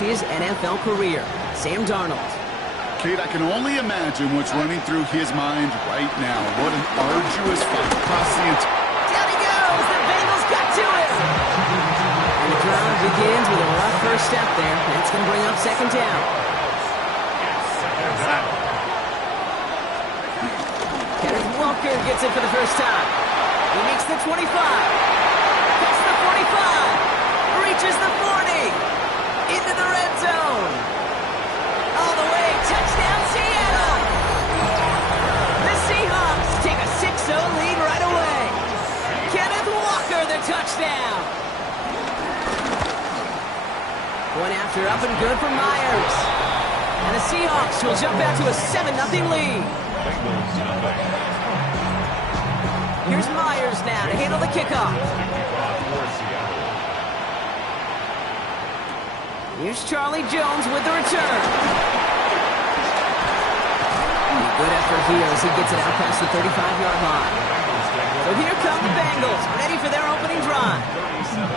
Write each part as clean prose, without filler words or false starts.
his NFL career. Sam Darnold. Kate, I can only imagine what's running through his mind right now. What an arduous fight across the entire... Down he goes! The Bengals got to it! And the drive begins with a rough first step there. That's going to bring up second down. Kenneth Walker gets it for the first time. He makes the 25. Cuts the 45. Reaches the 40. Into the red zone. All the way. Touchdown, Seattle. The Seahawks take a 6-0 lead right away. Kenneth Walker, the touchdown. One after, up and good for Myers. And the Seahawks will jump out to a 7-0 lead. Here's Myers now to handle the kickoff. Here's Charlie Jones with the return. Good effort here as he gets it out past the 35-yard line. So here come the Bengals, ready for their opening drive.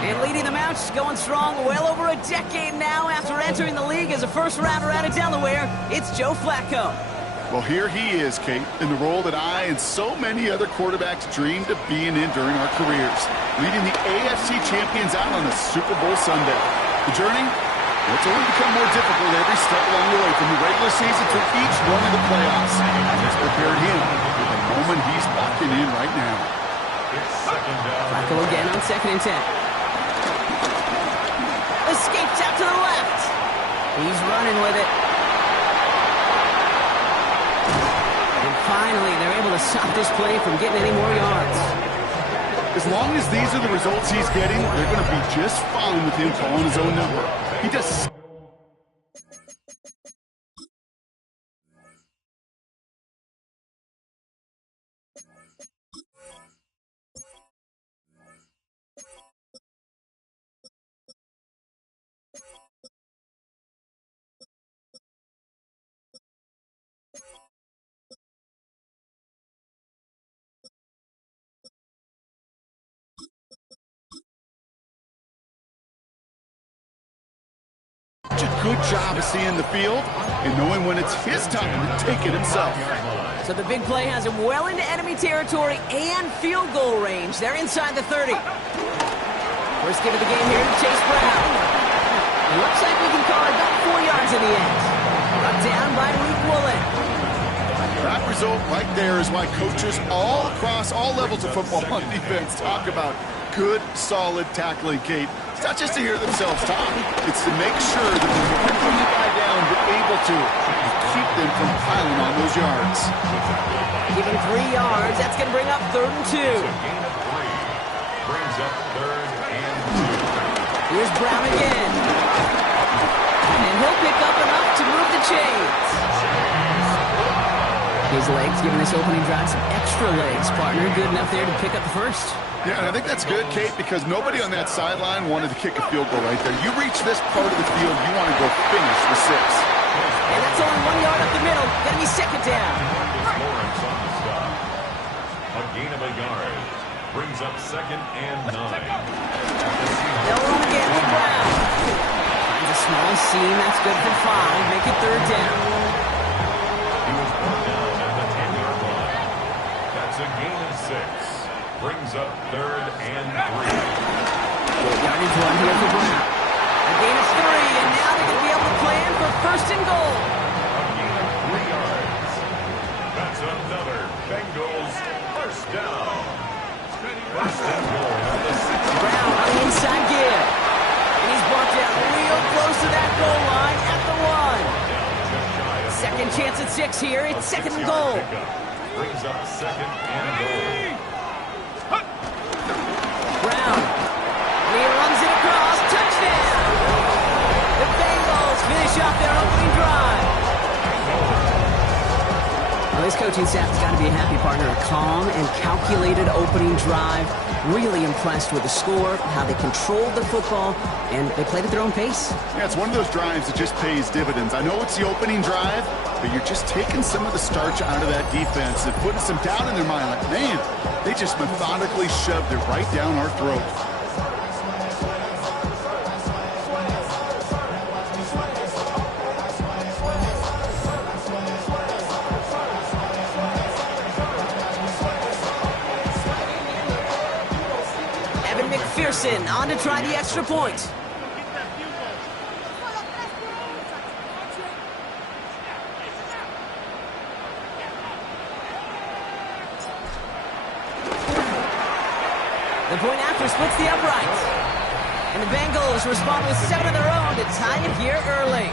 And leading them out, going strong well over a decade now after entering the league as a first-rounder out of Delaware, it's Joe Flacco. Well, here he is, Kate, in the role that I and so many other quarterbacks dreamed of being in during our careers, leading the AFC champions out on a Super Bowl Sunday. The journey? Well, it's only become more difficult every step along the way, from the regular season to each one of the playoffs. And it's prepared him for the moment he's walking in right now. Flacco again on 2nd and 10. Escapes out to the left. He's running with it. And finally, they're able to stop this play from getting any more yards. As long as these are the results he's getting, they're going to be just fine with him calling his own number. He does. A good job of seeing the field and knowing when it's his time to take it himself. So the big play has him well into enemy territory and field goal range. They're inside the 30. First give of the game here to Chase Brown. Looks like we can call it about 4 yards in the end. Brought down by Luke Woolen. That result right there is why coaches all across all levels of football on defense talk about good, solid tackling, Kate. It's not just to hear themselves talk. It's to make sure that when you're putting the guy down, you're able to keep them from piling on those yards. Give him 3 yards. That's going to bring up 3rd and 2. Brings up 3rd and 2. Here's Brown again. And he'll pick up enough to move the chains. His legs giving this opening drive some extra legs, partner. Good enough there to pick up the first. Yeah, and I think that's good, Kate, because nobody on that sideline wanted to kick a field goal right there. You reach this part of the field, you want to go finish the 6. And that's only 1 yard up the middle. Going to be second down. A gain of a yard. Brings up 2nd and 9. They'll run again with Brown. Finds a small seam. That's good for 5. Make it 3rd down. He was brought down at the 10-yard line. That's a gain of 6. Brings up 3rd and 3. Good yardage run here for Brown. A gain of 3, and now they're going to be able to plan for 1st and goal. A gain of 3 yards. That's another Bengals 1st down. 1st and goal at the 6. Brown on the inside give. And he's brought down real close to that goal line at the 1. Second chance at 6 here. It's 2nd and goal. Brings up 2nd and goal. Brown. And he runs it across. Touchdown! The Bengals finish off their opening drive. Well, this coaching staff has got to be a happy partner. A calm and calculated opening drive. Really impressed with the score, how they controlled the football, and they played at their own pace. Yeah, it's one of those drives that just pays dividends. I know it's the opening drive, but you're just taking some of the starch out of that defense and putting some doubt in their mind. Like, man, they just methodically shoved it right down our throat. McPherson on to try the extra point. The point after splits the uprights. And the Bengals respond with 7 of their own to tie it here early.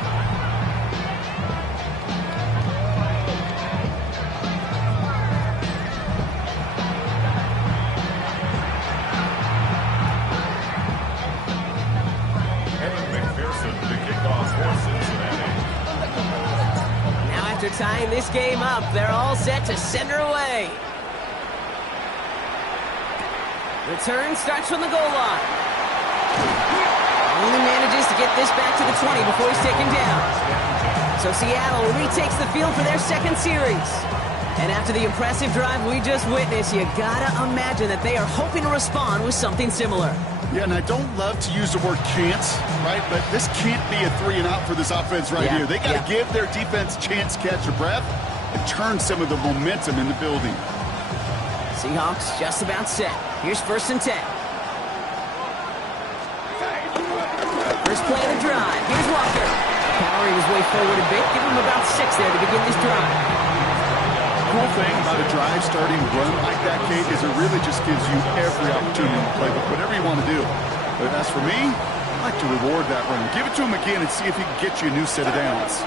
McPherson to kick off for Cincinnati. Now after tying this game up, they're all set to send her away. Return starts from the goal line. Only manages to get this back to the 20 before he's taken down. So Seattle retakes the field for their second series. And after the impressive drive we just witnessed, you gotta imagine that they are hoping to respond with something similar. Yeah, and I don't love to use the word can't, right? But this can't be a 3-and-out for this offense right here. They got to give their defense a chance to catch their breath and turn some of the momentum in the building. Seahawks just about set. Here's 1st and 10. First play of the drive. Here's Walker. Powering his way forward a bit. Give him about 6 there to begin this drive. The cool thing about a drive starting run like that, Kate, is it really just gives you every opportunity to play with whatever you want to do. But as for me, I like to reward that run. Give it to him again and see if he can get you a new set of downs.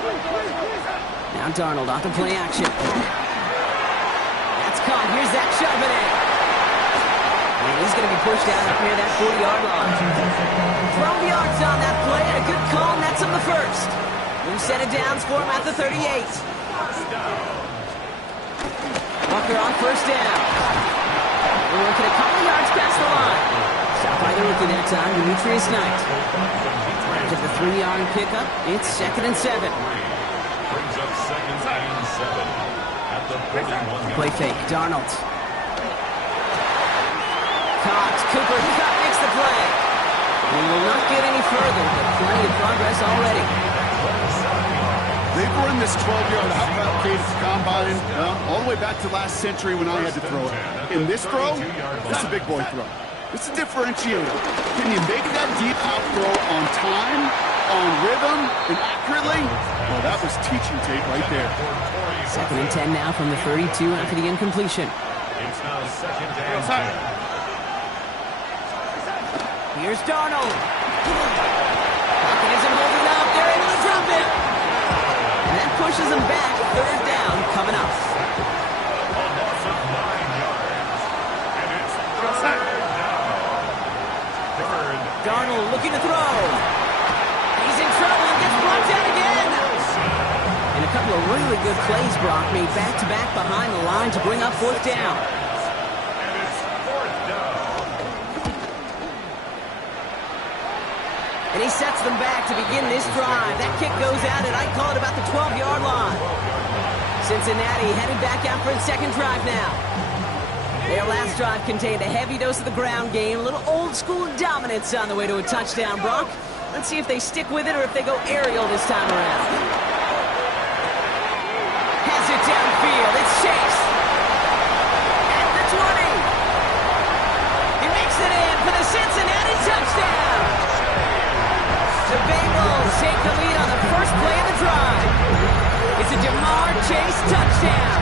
Now Darnold off the play action. That's caught. Here's Zach Charbonnet. And he's going to be pushed out up near that 40-yard line. 12 yards on that play, and a good call, and that's him the first. New set of downs for him at the 38. Walker on 1st down. We're working a couple of yards past the line. Stop by the rookie that time, Demetrius Knight. After the 3-yard pickup, it's 2nd and 7. Brings up 2nd and 7 at the 41. Play fake, Darnold. Cox, Cooper, Kupp makes the play. We will not get any further, but plenty of progress already. They've run this 12-yard out route, Kate, at the combine, all the way back to last century when I had to throw it. In this throw, this is a big boy throw. It's a differentiator. Can you make that deep out throw on time, on rhythm, and accurately? Well, that was teaching tape right there. 2nd and 10 now from the 32 after the incompletion. It's now 2nd and 10. Here's Darnold. Pocket isn't holding up. They're able to drop it. And that pushes them back. 3rd down coming up. A loss of 9 yards. And it's 3rd down. 3rd. Darnold looking to throw. He's in trouble and gets blocked out again. And a couple of really good plays, Brock, made back-to-back behind the line to bring up 4th down. And it's 4th down. And he sets them back to begin this drive. That kick goes out at, I'd call it about the 12-yard line. Cincinnati headed back out for its 2nd drive now. Their last drive contained a heavy dose of the ground game, a little old-school dominance on the way to a touchdown, Brock. Let's see if they stick with it or if they go aerial this time around. Has it downfield. It's Chase. At the 20. He makes it in for the Cincinnati touchdown. The Bengals take the lead on the first play of the drive. It's a Jamar Chase touchdown.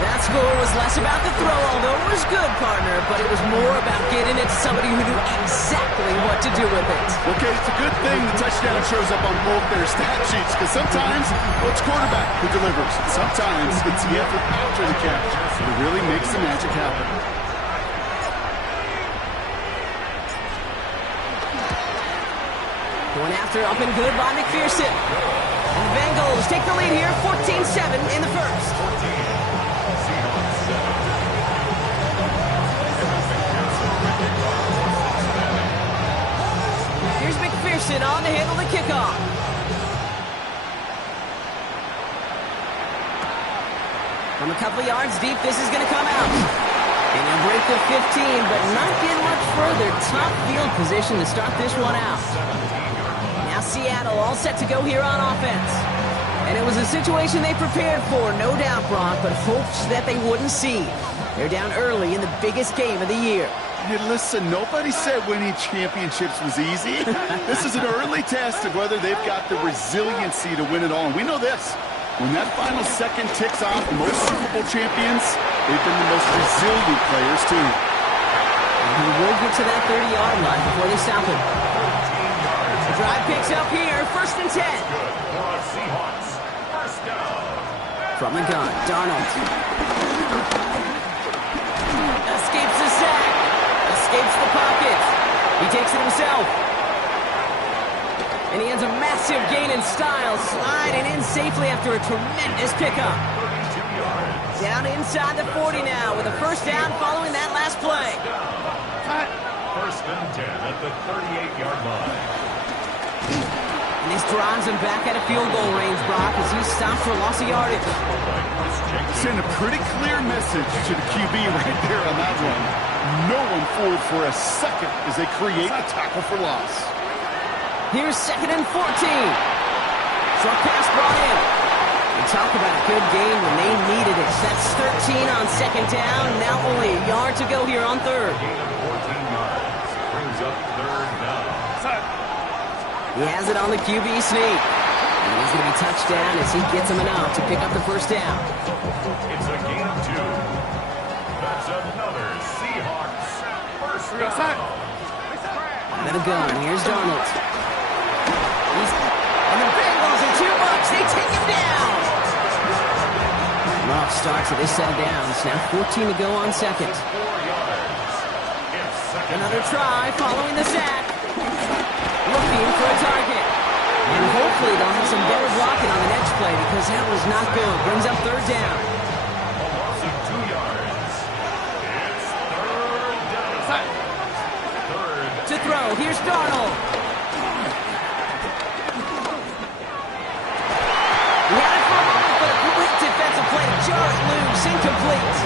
That score was less about the throw, although it was good, partner, but it was more about getting it to somebody who knew exactly what to do with it. Okay, it's a good thing the touchdown shows up on both their stat sheets, because sometimes it's quarterback who delivers. Sometimes it's the effort after the catch that really makes the magic happen. Going after up and good by McPherson. And the Bengals take the lead here, 14-7 in the first. Here's McPherson on to handle the kickoff. From a couple of yards deep, this is going to come out. And they'll break the 15, but not get much further. Top field position to start this one out. Now Seattle all set to go here on offense. And it was a situation they prepared for, no doubt, Brock, but hoped that they wouldn't see. They're down early in the biggest game of the year. Hey, listen, nobody said winning championships was easy. This is an early test of whether they've got the resiliency to win it all. And we know this. When that final second ticks off, most Super Bowl champions, they've been the most resilient players, too. He will get to that 30-yard line before they stop him. The drive picks up here, 1st and 10. Seahawks, first down. From the gun, Darnold. Escapes the sack. Escapes the pocket. He takes it himself. And he has a massive gain in style, sliding in safely after a tremendous pickup. 32 yards. Down inside the 40 now with a 1st down following that last play. First and 10 at the 38-yard line. And this drives him back at a field goal range, Brock, as he stopped for loss of yardage. Send a pretty clear message to the QB right there on that one. No one fooled for a second as they create a tackle for loss. Here's 2nd and 14. Short pass brought in. And talk about a good game when they needed it. That's 13 on 2nd down. Now only a yard to go here on 3rd. Gain of 14 yards. Brings up 3rd down. He has it on the QB sneak. And he's going to be touched down as he gets him enough to pick up the 1st down. It's a gain of 2. That's another Seahawks first down. Let it go. Here's Darnold. And the Bengals are too much. They take him down. Rough start to this set of downs. Now 14 to go on 2nd. 4 yards. It's second Another down. try following the sack. Looking for a target. And hopefully they'll have some better blocking on the next play because that was not good. Brings up 3rd down. A loss of 2 yards. It's 3rd down. 3rd. To throw. Here's Darnold. He had it for a moment, but a great defensive play to jar it loose. Incomplete.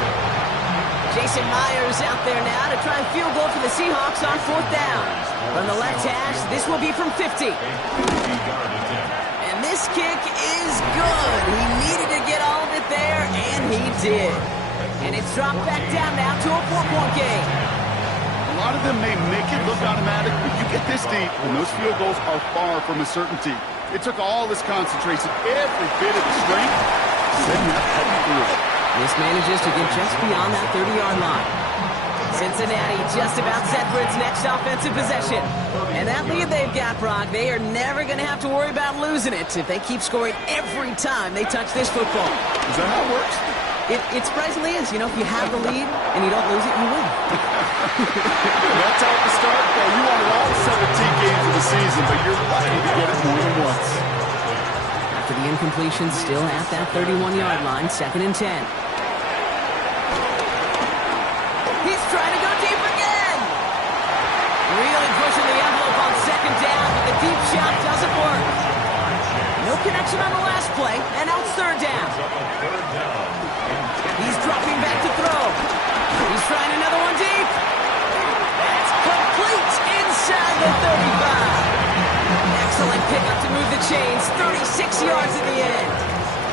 Jason Myers out there now to try and field goal for the Seahawks on 4th down. From the left hash, this will be from 50. And this kick is good. He needed to get all of it there, and he did. And it's dropped back down now to a 4-point game. A lot of them may make it look automatic, but you get this deep, and those field goals are far from a certainty. It took all this concentration, every bit of the strength, setting that puppy through. This manages to get just beyond that 30-yard line. Cincinnati just about set for its next offensive possession. And that lead they've got, Brock, they are never going to have to worry about losing it if they keep scoring every time they touch this football. Is that how it works? It surprisingly is. You know, if you have the lead and you don't lose it, you win. That's how to start. Well, you wanted all 17 games of the season, but you're lucky to get it more than once. After the incompletion, still at that 31-yard line, 2nd and 10. He's trying to go deep again. Really pushing the envelope on 2nd down, but the deep shot doesn't work. No connection on the last play, and now it's 3rd down. He's dropping back to throw. He's trying another one deep. That's complete inside the 35. Excellent pickup to move the chains. 36 yards in the end.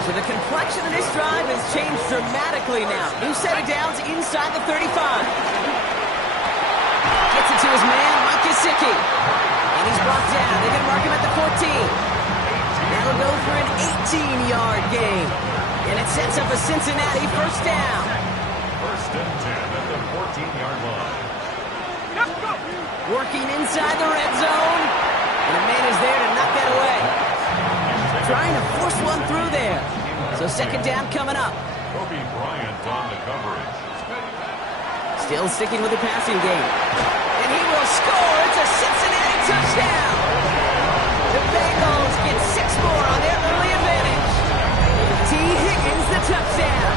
So the complexion of this drive has changed dramatically now. New set of downs inside the 35. Gets it to his man, Mike Gesicki. And he's brought down. They're going to mark him at the 14. That'll go for an 18-yard gain. And it sets up a Cincinnati 1st down. 1st and 10 at the 14-yard line. Working inside the red zone. And a man is there to knock that away. Trying to force one through there. So 2nd down coming up. Kobe Bryant on the coverage. Still sticking with the passing game. And he will score. It's a Cincinnati touchdown. The Bengals get 6 more on their early advantage. T. Higgins the touchdown.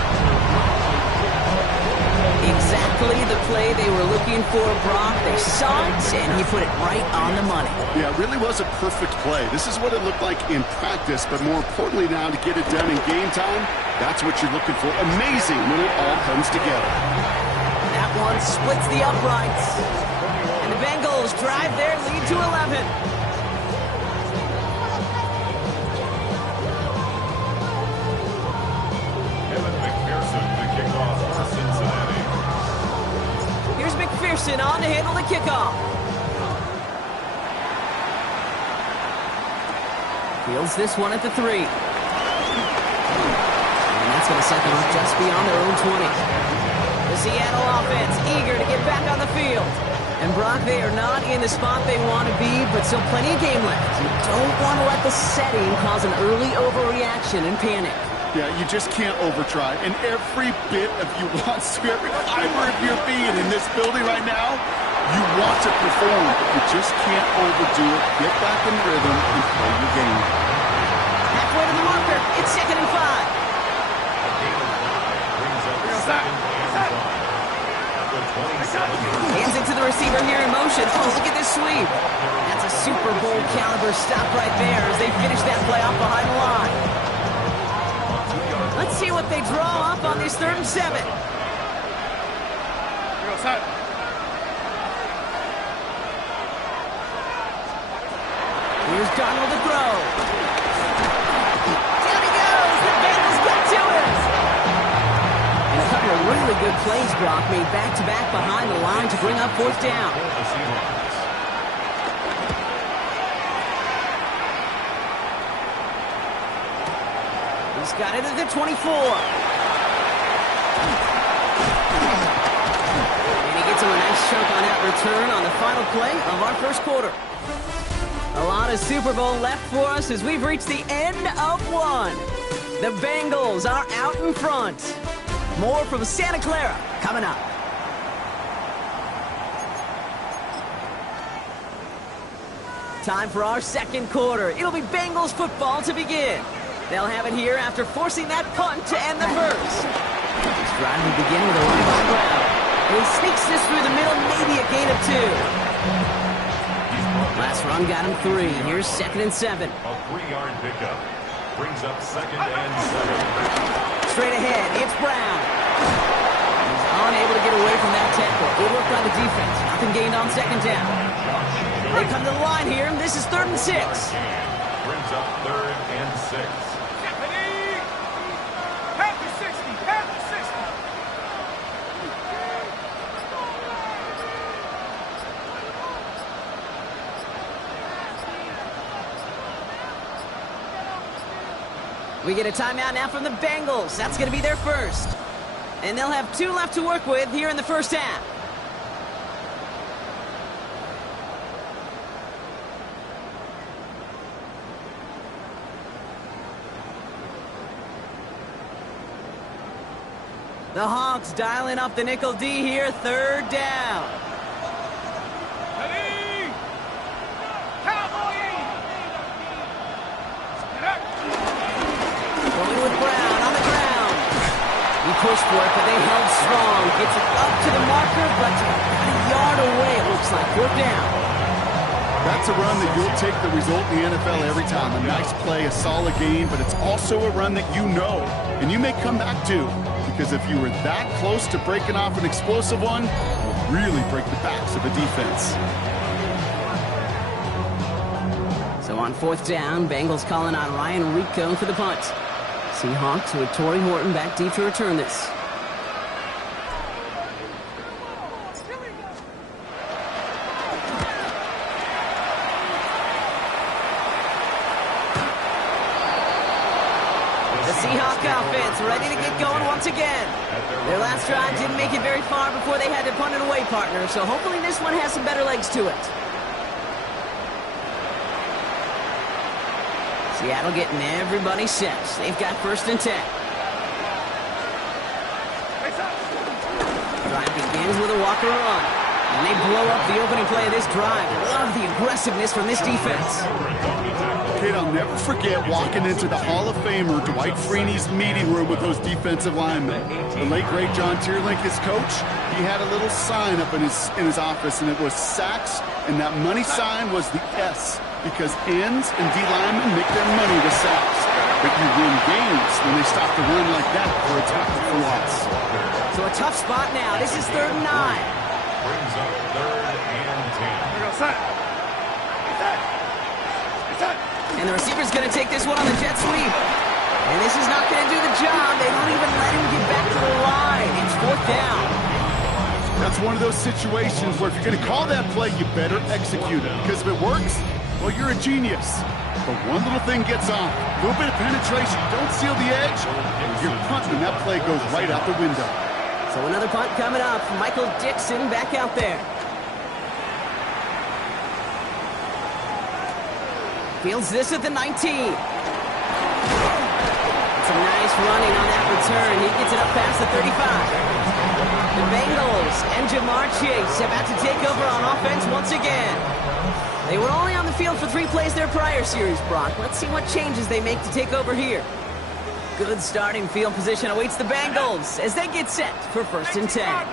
Exactly the play they were looking for, Brock. They saw it, and he put it right on the money. Yeah, it really was a perfect play. This is what it looked like in practice, but more importantly now to get it done in game time, that's what you're looking for. Amazing when it all comes together. That one splits the uprights. And the Bengals drive their lead to 11. Kevin McPherson to kick off for Cincinnati. Here's McPherson on on to handle the kickoff. Fields this one at the 3. And that's going to set them up just beyond their own 20. The Seattle offense eager to get back on the field. And Brock, they are not in the spot they want to be, but still plenty of game left. You don't want to let the setting cause an early overreaction and panic. Yeah, you just can't overtry. And every bit of you wants to, every fiber of your being in this building right now, you want to perform, but you just can't overdo it. Get back in rhythm and play your game. Halfway to the marker, it's 2nd and 5. Hands it to the receiver here in motion. Oh, look at this sweep. That's a Super Bowl caliber stop right there as they finish that play off behind the line. Let's see what they draw up on this 3rd and 7. Here's Darnold to throw. Down he goes. The Bengals get to him. And a couple of really good plays, Brock, made back-to-back behind the line to bring up 4th down. He's got it at the 24. And he gets him a nice chunk on that return on the final play of our 1st quarter. A lot of Super Bowl left for us as we've reached the end of one. The Bengals are out in front. More from Santa Clara coming up. Time for our 2nd quarter. It'll be Bengals football to begin. They'll have it here after forcing that punt to end the 1st. This drive will begin with a run by Brown. And he sneaks this through the middle, maybe a gain of 2. Last run got him 3. Here's 2nd and 7. A 3-yard pickup brings up 2nd and 7. Straight ahead, it's Brown. He's unable to get away from that tackle. Good work by the defense. Nothing gained on 2nd down. They come to the line here. This is 3rd and 6. Brings up 3rd and 6. We get a timeout now from the Bengals. That's going to be their 1st. And they'll have 2 left to work with here in the 1st half. The Hawks dialing up the nickel D here, 3rd down. Pushed for it, but they held strong. Gets it up to the marker, but a yard away, it looks like. 4th down. That's a run that you'll take the result in the NFL every time. A nice play, a solid game, but it's also a run that you know, and you may come back to, because if you were that close to breaking off an explosive one, you'll really break the backs of a defense. So on 4th down, Bengals calling on Ryan Rico for the punt. Seahawks with Torrey Horton back deep to return this. The Seahawk offense ready to get going once again. Their last drive didn't make it very far before they had to punt it away, partner, so hopefully this one has some better legs to it. Seattle getting everybody set. They've got 1st and 10. Drive begins with a Walker run. And they blow up the opening play of this drive. Love the aggressiveness from this defense. Kid, I'll never forget walking into the Hall of Famer Dwight Freeney's meeting room with those defensive linemen. The late, great John Teerlink, his coach, he had a little sign up in his office, and it was sacks, and that money sign was the S, because ends and D linemen make their money with sacks. But you win games when they stop to run like that, or it's tackle for loss. So a tough spot now. This is 3rd and 9. Brings up 3rd and 10. And the receiver's going to take this one on the jet sweep. And this is not going to do the job. They don't even let him get back to the line. It's 4th down. That's one of those situations where if you're going to call that play, you better execute it. Because if it works, well, you're a genius. But one little thing gets on, a little bit of penetration, you don't seal the edge, you're punting, and that play goes right out the window. So another punt coming up. Michael Dixon back out there. Fields this at the 19. Some nice running on that return. He gets it up past the 35. The Bengals and Jamar Chase about to take over on offense once again. They were only on the field for 3 plays their prior series, Brock. Let's see what changes they make to take over here. Good starting field position awaits the Bengals as they get set for 1st and 10.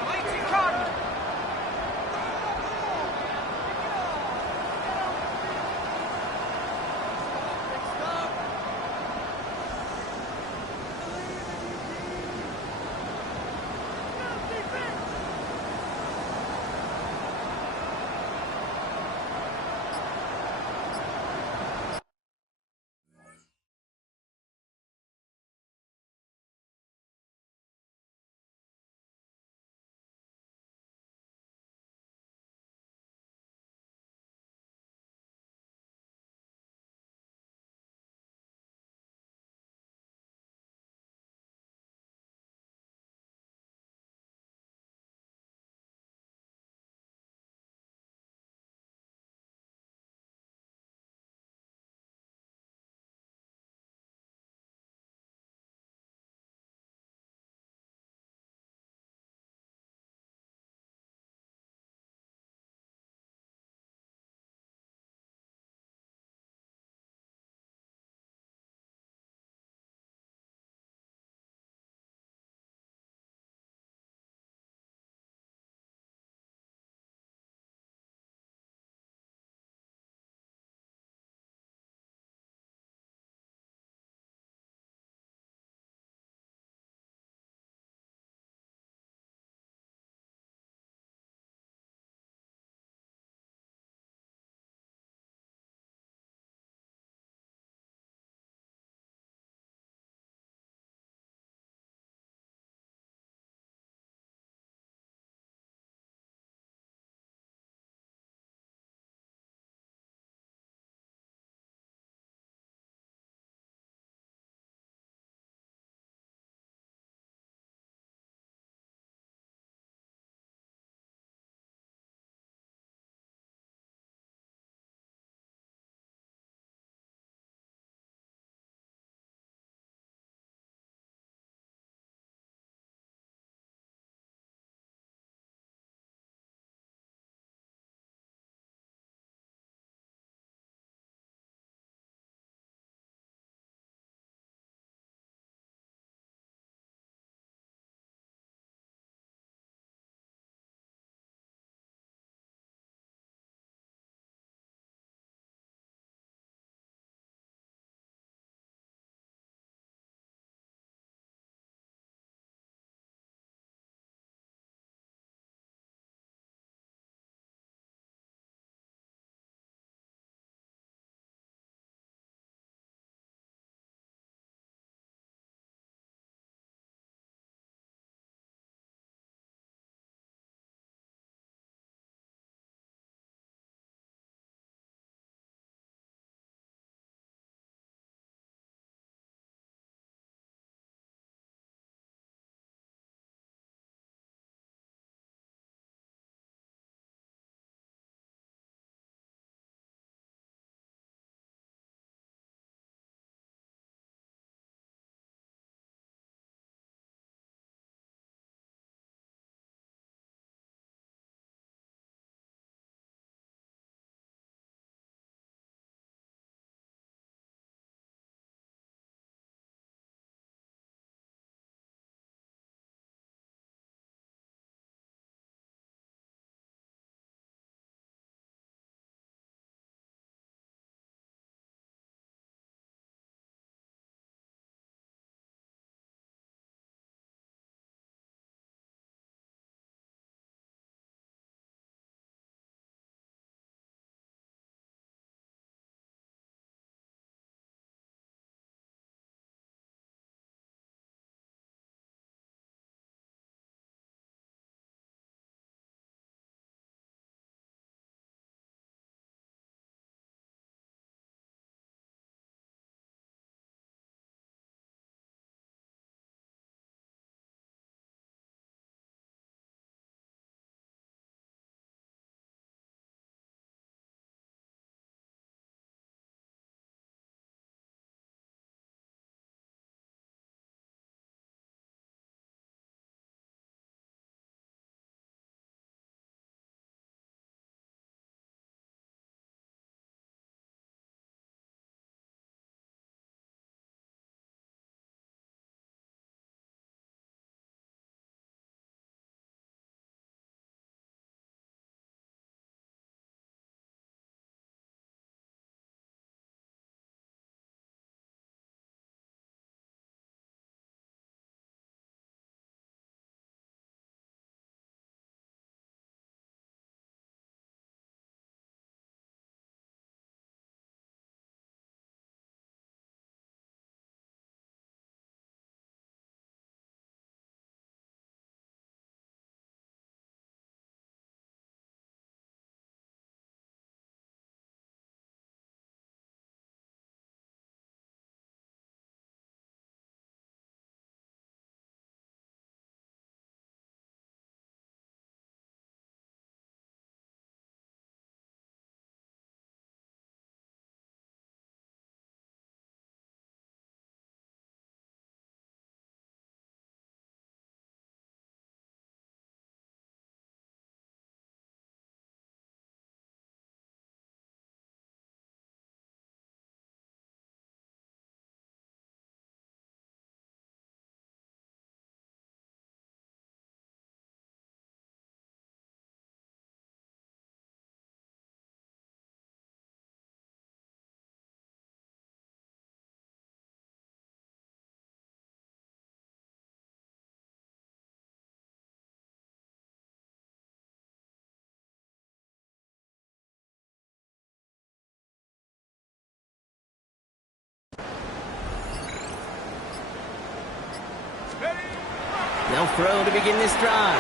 They'll throw to begin this drive.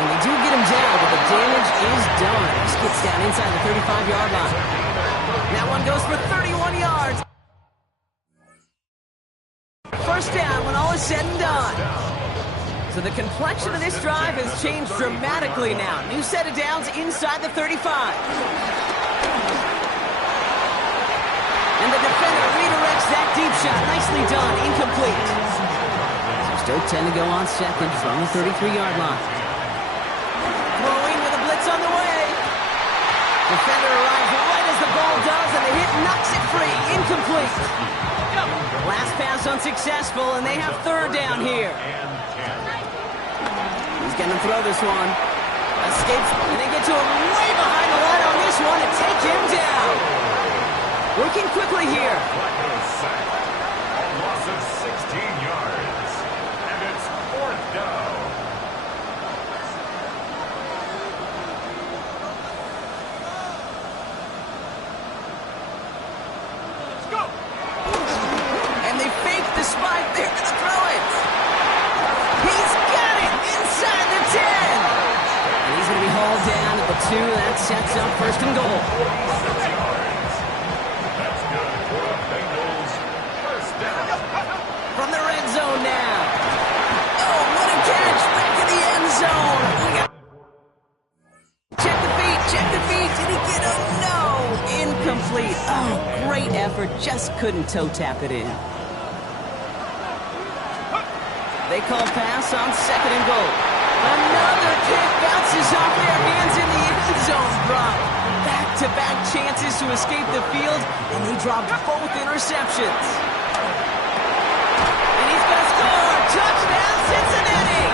And they do get him down, but the damage is done. He gets down inside the 35-yard line. That one goes for 31 yards. First down when all is said and done. So the complexion of this drive has changed dramatically now. New set of downs inside the 35. And the defender redirects that deep shot. Nicely done. Incomplete. So still 10 to go on second from the 33-yard line. Throwing with a blitz on the way. Defender arrives right as the ball does, and the hit knocks it free. Incomplete. Last pass unsuccessful, and they have third down here. He's going to throw this one. Escapes, and they get to him way behind the line on this one and take him down. Working quickly here. A loss of 16 yards. And it's fourth down. Let's go. And they fake the spike. They're going to throw it. He's got it inside the 10. And he's going to be hauled down at the 2. That sets up first and goal. From the red zone now. Oh, what a catch. Back in the end zone. Check the feet. Check the feet. Did he get him? No. Incomplete. Oh, great effort. Just couldn't toe tap it in. They call pass on second and goal. Another kick bounces off their hands in the end zone. Drop. Back-to-back chances to escape the field, and they dropped both interceptions. Touchdown, Cincinnati!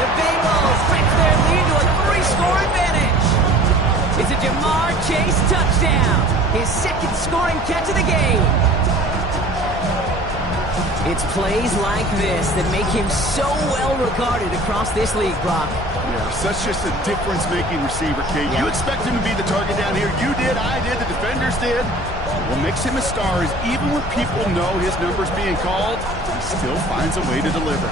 The Bengals break their lead to a 3-score advantage. It's a Jamar Chase touchdown, his second scoring catch of the game. It's plays like this that make him so well regarded across this league, Brock. Yeah, such just a difference-making receiver, Kate. Yeah. You expect him to be the target down here. You did, I did, the defenders did. What makes him a star is even when people know his number's being called, he still finds a way to deliver.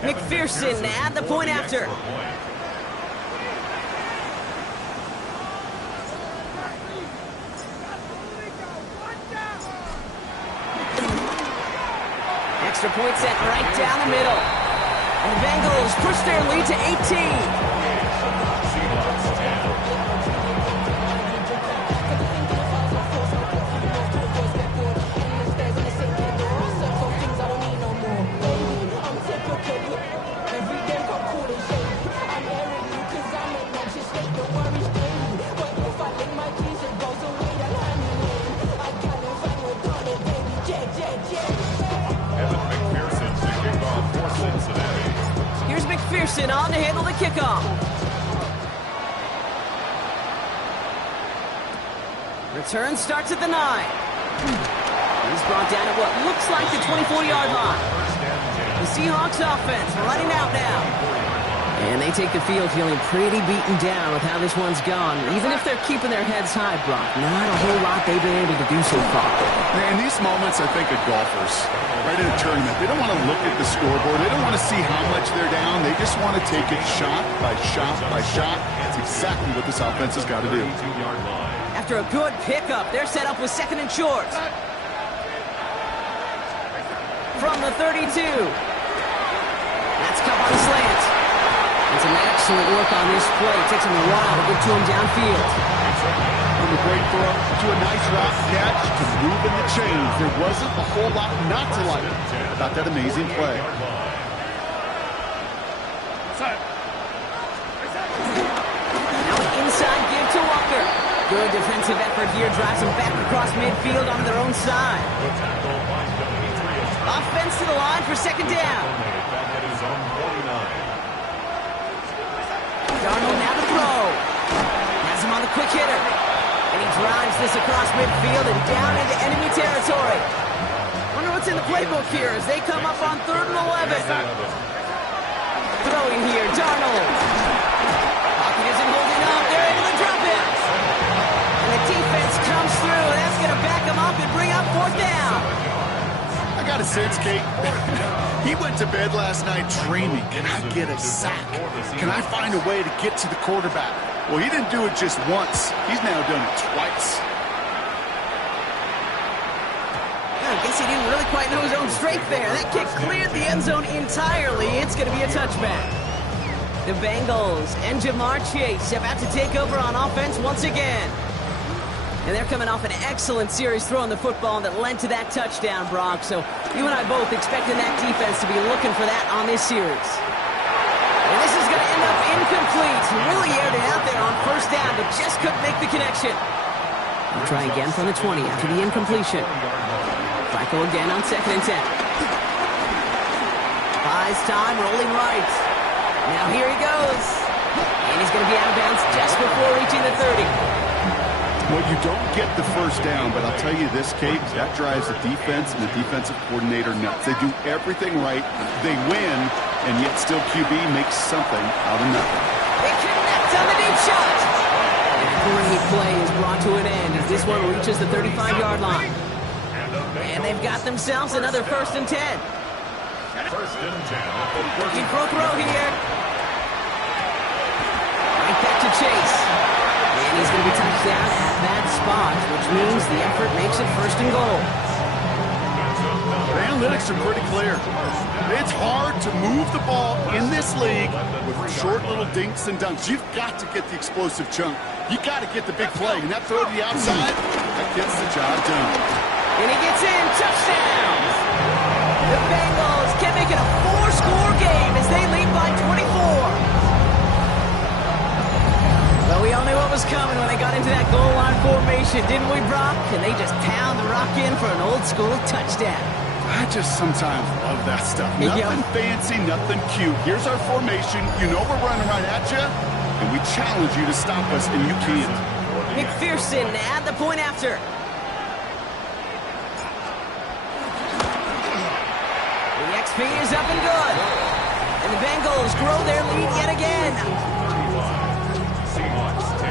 McPherson at the point after. Extra point set right down the middle. And the Bengals push their lead to 18. Here's McPherson on to handle the kickoff. Return starts at the 9. He's brought down at what looks like the 24-yard line. The Seahawks offense running out now. And they take the field feeling pretty beaten down with how this one's gone. Even if they're keeping their heads high, Brock, not a whole lot they've been able to do so far. In these moments, I think of golfers, right in a tournament, they don't want to look at the scoreboard. They don't want to see how much they're down. They just want to take it shot by shot by shot. That's exactly what this offense has got to do. After a good pickup, they're set up with second and short. From the 32. That's cut on the slant. And some excellent work on this play. It takes him a while to get to him downfield. From a great throw to a nice route catch to moving the chains. There wasn't a whole lot not to like about that amazing play. Now an inside give to Walker. Good defensive effort here. Drives them back across midfield on their own side. Offense to the line for second down. Darnold now to throw. Has him on the quick hitter. And he drives this across midfield and down into enemy territory. Wonder what's in the playbook here as they come up on 3rd and 11. Throwing here, Darnold. Pocket isn't holding up. They're able to drop it. And the defense comes through. That's going to back them up and bring up fourth down. I got a sense, Kate. He went to bed last night dreaming, can I get a sack? Can I find a way to get to the quarterback? Well, he didn't do it just once. He's now done it twice. I guess he didn't really quite know his own strength there. That kick cleared the end zone entirely. It's going to be a touchback. The Bengals and Jamar Chase about to take over on offense once again. And they're coming off an excellent series throwing the football that led to that touchdown, Brock. So you and I both expecting that defense to be looking for that on this series. And this is going to end up incomplete. He really aired it out there on first down, but just couldn't make the connection. We'll try again from the 20 after the incompletion. Flacco again on 2nd and 10. Buys time, rolling right. Now here he goes. And he's going to be out of bounds just before reaching the 30. Well, you don't get the first down, but I'll tell you this, Kate, that drives the defense and the defensive coordinator nuts. They do everything right, they win, and yet still QB makes something out of nothing. They connect on the deep shot. And a great play is brought to an end as this one reaches the 35-yard line. And they've got themselves another 1st and 10. First and 10. Looking for a throw here. Right back to Chase. And he's going to be touched down at that spot, which means the effort makes it 1st and goal. The analytics are pretty clear. It's hard to move the ball in this league with short little dinks and dunks. You've got to get the explosive chunk. You got to get the big play. And that throw to the outside, that gets the job done. And he gets in. Touchdown! The Bengals can make it a 4-score game as they lead by 24. Well, we all knew what was coming when they got into that goal line formation, didn't we, Brock? And they just pound the rock in for an old-school touchdown. I just sometimes love that stuff. Nothing fancy, nothing cute. Here's our formation. You know we're running right at you, and we challenge you to stop us, and you can't. McPherson at the point after. The XP is up and good. And the Bengals grow their lead yet again. Seahawks 10.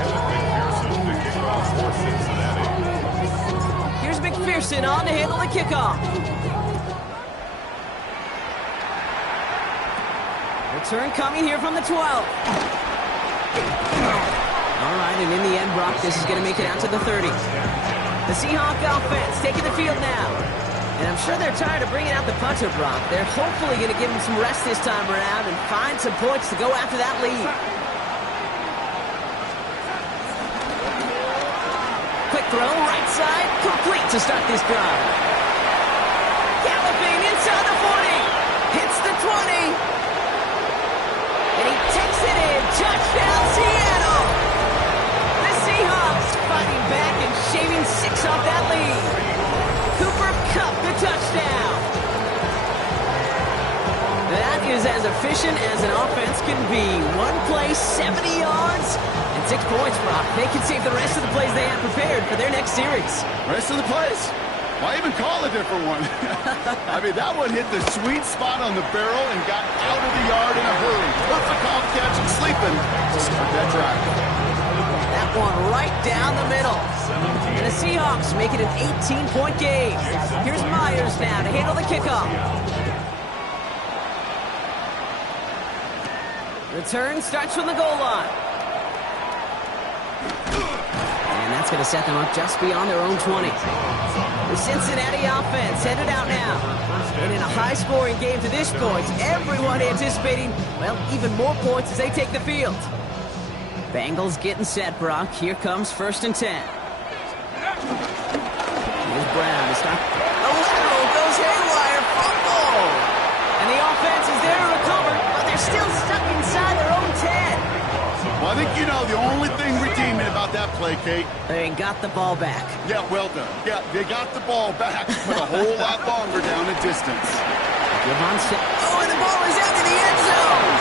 Evan McPherson to kick off for Cincinnati. Here's McPherson on to handle the kickoff. Return coming here from the 12. All right, and in the end, Brock, this is going to make it out to the 30. The Seahawk offense taking the field now. And I'm sure they're tired of bringing out the punter, Brock. They're hopefully going to give him some rest this time around and find some points to go after that lead. Quick throw, right side, complete to start this drive. Galloping inside the 40. Hits the 20. And he takes it in. Touchdown, Seattle. The Seahawks fighting back and shaving 6 off that lead. Cooper Kupp, the touchdown. That is as efficient as an offense can be. One play, 70 yards, and 6 points, Brock. They can save the rest of the plays they have prepared for their next series. Rest of the plays? Why even call a different one? I mean, that one hit the sweet spot on the barrel and got out of the yard in a hurry. Perfect off catch and sleeping to start that drive. That one right down the middle. And the Seahawks make it an 18-point game. Here's Myers now to handle the kickoff. Return starts from the goal line. And that's going to set them up just beyond their own 20. The Cincinnati offense headed out now. And in a high-scoring game to this point, everyone anticipating, well, even more points as they take the field. Bengals getting set, Brock. Here comes 1st and 10. Here's Brown to stop. The lateral goes haywire. Fumble! And the offense is there to recover, but they're still stuck inside their own 10. Well, I think you know the only thing redeeming about that play, Kate. They got the ball back. Yeah, well done. Yeah, they got the ball back, but a whole lot longer down in distance. Devon set. Oh, and the ball is out to the end zone.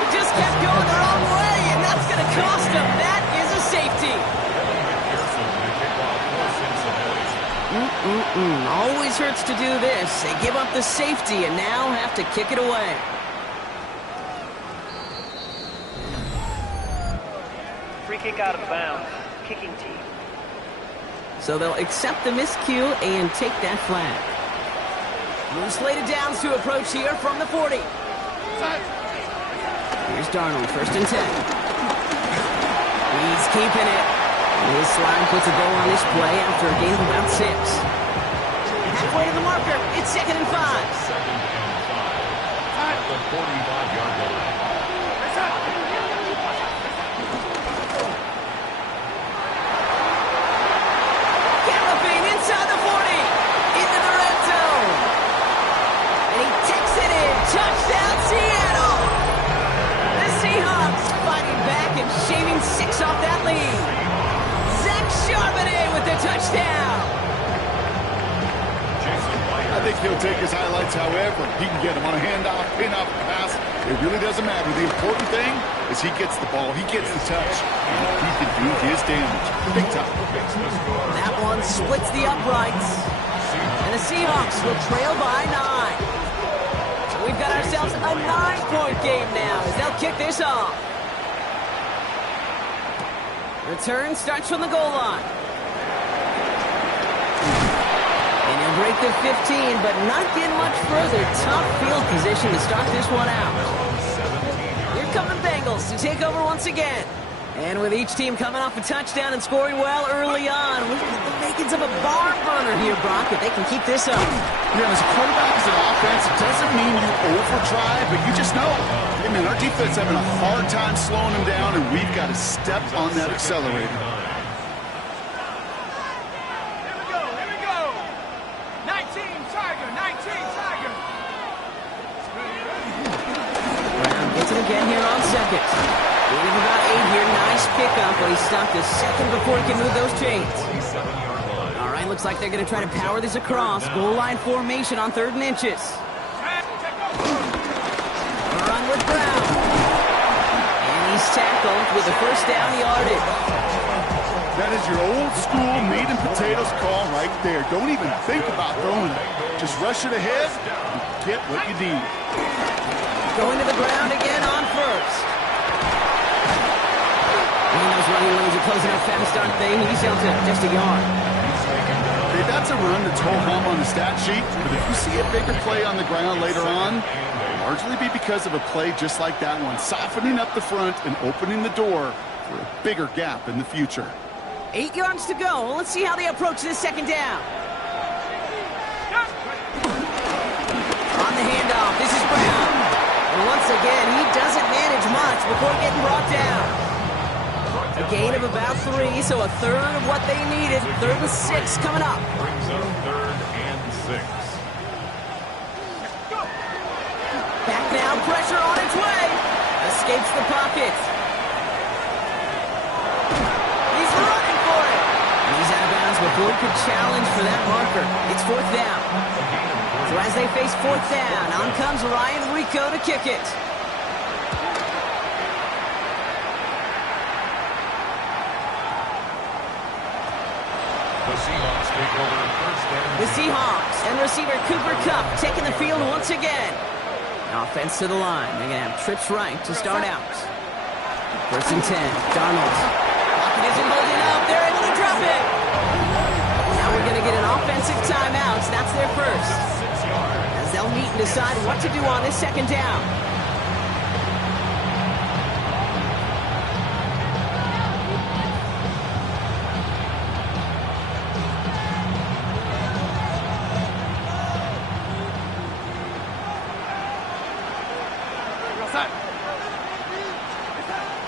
They just kept going the wrong way, and that's going to cost them. That is a safety. Always hurts to do this. They give up the safety and now have to kick it away. Free kick out of bounds. Kicking team. So they'll accept the miscue and take that flag. We're slated downs to approach here from the 40. Here's Darnold, 1st and 10. He's keeping it. His slide puts a goal on this play after a gain of about 6. Halfway to the marker. It's 2nd and 5. 2nd and 5. At the 45-yard line. Galloping inside the 40. Into the red zone. And he takes it in. Touchdown, Seattle. The Seahawks fighting back and shaving 6 off that lead. Zach Charbonnet with the touchdown. I think he'll take his highlights however he can get them on a handoff, pin-up, pass. It really doesn't matter. The important thing is he gets the ball, he gets the touch, and he can do his damage. Big time. That one splits the uprights. And the Seahawks will trail by 9. So we've got ourselves a 9-point game now as they'll kick this off. Return starts from the goal line. And he'll break the 15, but not get much further. Tough field position to start this one out. Here come the Bengals to take over once again. And with each team coming off a touchdown and scoring well early on, we've got the makings of a barn burner here, Brock, if they can keep this up. Yeah, as a quarterback, as an offense, it doesn't mean you over-try, but you just know. Hey, man, our defense having a hard time slowing them down, and we've got to step on that accelerator. Here we go. 19 Tiger. Brown gets it again here on 2nd. Gain of about 8 here. Nice pickup, but he stopped a second before he can move those chains. All right, looks like they're going to try to power this across. Goal line formation on 3rd and inches. Run with Brown. And he's tackled with the 1st down yardage. That is your old school meat and potatoes call right there. Don't even think about throwing it. Just rush it ahead and get what you need. Going to the ground again on 1st. And those running lanes are closing up fast, aren't they? He's held to just a yard. Hey, that's a run that's ho hum on the stat sheet, but if you see a bigger play on the ground later on, it'll largely be because of a play just like that one, softening up the front and opening the door for a bigger gap in the future. 8 yards to go. Let's see how they approach this 2nd down. On the handoff, this is Brown. And once again, he doesn't manage much before getting brought down. A gain of about 3, so a third of what they needed. 3rd and 6 coming up. Brings up 3rd and 6. Back now, pressure on its way. Escapes the pocket. He's running for it. And he's out of bounds before he could challenge for that marker. It's 4th down. So as they face 4th down, on comes Ryan Rico to kick it. The Seahawks take over 1st and The Seahawks and receiver Cooper Kupp taking the field once again. Offense to the line. They're going to have trips right to start out. 1st and 10. Darnold. Pocket isn't holding up. They're able to drop it. Now we're going to get an offensive timeout. That's their first. As they'll meet and decide what to do on this 2nd down.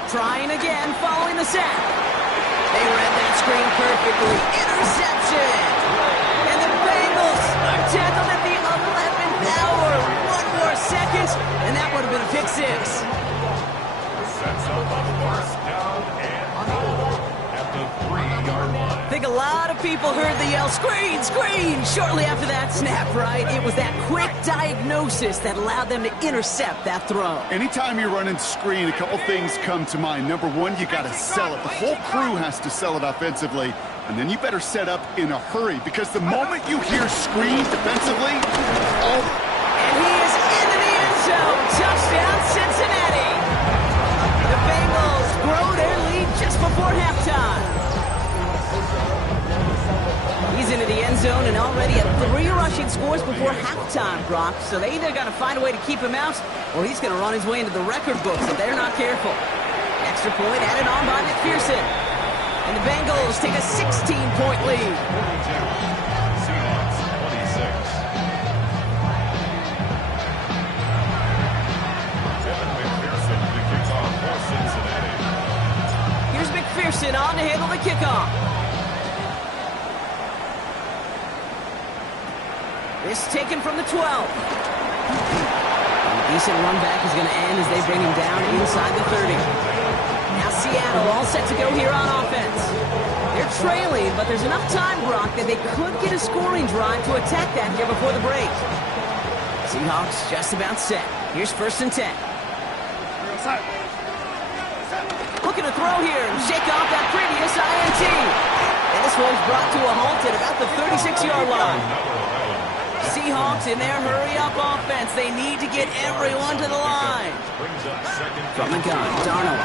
Trying again, following the sack. They read that screen perfectly. Interception! And the Bengals are tackled at the 11th hour. 1 more second, and that would have been a pick 6. sets up a 1st down and goal at the 3-yard line. think a lot of people heard the yell, "Screen, screen!" shortly after that snap, right? It was that quick diagnosis that allowed them to intercept that throw. Anytime you're running screen, a couple things come to mind. Number one, you got to sell it. The whole crew has to sell it offensively. And then you better set up in a hurry, because the moment you hear screen defensively, all... And he is into the end zone. Touchdown, Cincinnati. The Bengals grow their lead just before halftime. He's into the end zone and already at 3 rushing scores before halftime, Brock. So they either got to find a way to keep him out, or he's going to run his way into the record books if they're not careful. Extra point added on by McPherson. And the Bengals take a 16-point lead. Seahawks 26. Kevin McPherson to kick off for Cincinnati. Here's McPherson on to handle the kickoff. This taken from the 12. And a decent run back is going to end as they bring him down inside the 30. Now Seattle all set to go here on offense. They're trailing, but there's enough time, Brock, that they could get a scoring drive to attack that here before the break. Seahawks just about set. Here's 1st and 10. Looking to throw here and shake off that previous INT. And this one's brought to a halt at about the 36-yard line. Seahawks in their hurry-up offense. They need to get everyone to the line. Brings up second. From the gun, Darnold.